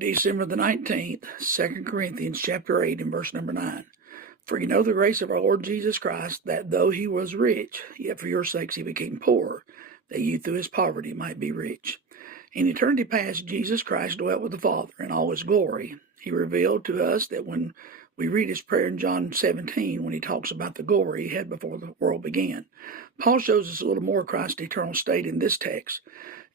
December the 19th, 2 Corinthians chapter 8 and verse number 9. For you know the grace of our Lord Jesus Christ, that though he was rich, yet for your sakes he became poor, that you through his poverty might be rich. In eternity past, Jesus Christ dwelt with the Father in all his glory. He revealed to us that when we read his prayer in John 17, when he talks about the glory he had before the world began. Paul shows us a little more of Christ's eternal state in this text.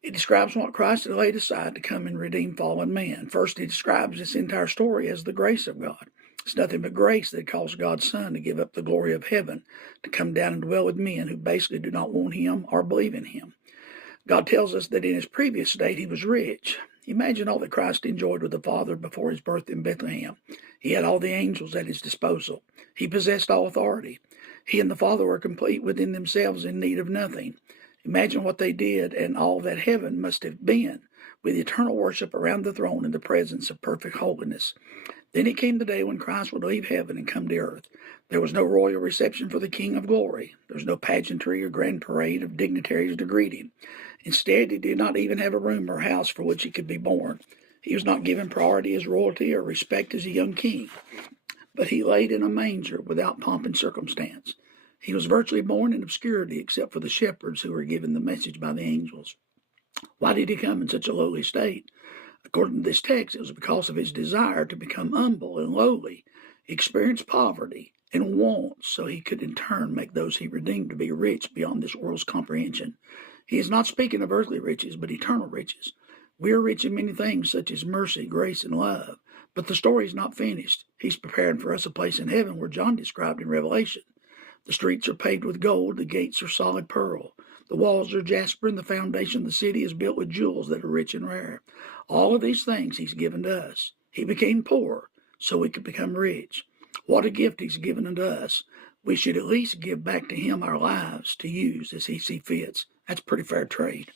It describes what Christ had laid aside to come and redeem fallen man. First, he describes this entire story as the grace of God. It's nothing but grace that caused God's Son to give up the glory of heaven, to come down and dwell with men who basically do not want him or believe in him. God tells us that in his previous state he was rich. Imagine all that Christ enjoyed with the Father before his birth in Bethlehem. He had all the angels at his disposal. He possessed all authority. He and the Father were complete within themselves, in need of nothing. Imagine what they did and all that heaven must have been, with eternal worship around the throne in the presence of perfect holiness. Then it came the day when Christ would leave heaven and come to earth. There was no royal reception for the King of Glory. There was no pageantry or grand parade of dignitaries to greet him. Instead, he did not even have a room or house for which he could be born. He was not given priority as royalty or respect as a young king, but he laid in a manger without pomp and circumstance. He was virtually born in obscurity except for the shepherds who were given the message by the angels. Why did he come in such a lowly state? According to this text, it was because of his desire to become humble and lowly, experience poverty and want, so he could in turn make those he redeemed to be rich beyond this world's comprehension. He is not speaking of earthly riches, but eternal riches. We are rich in many things, such as mercy, grace, and love. But the story is not finished. He's preparing for us a place in heaven where John described in Revelation. The streets are paved with gold, the gates are solid pearl. The walls are jasper, and the foundation of the city is built with jewels that are rich and rare. All of these things he's given to us. He became poor so we could become rich. What a gift he's given unto us. We should at least give back to him our lives to use as he sees fits. That's pretty fair trade.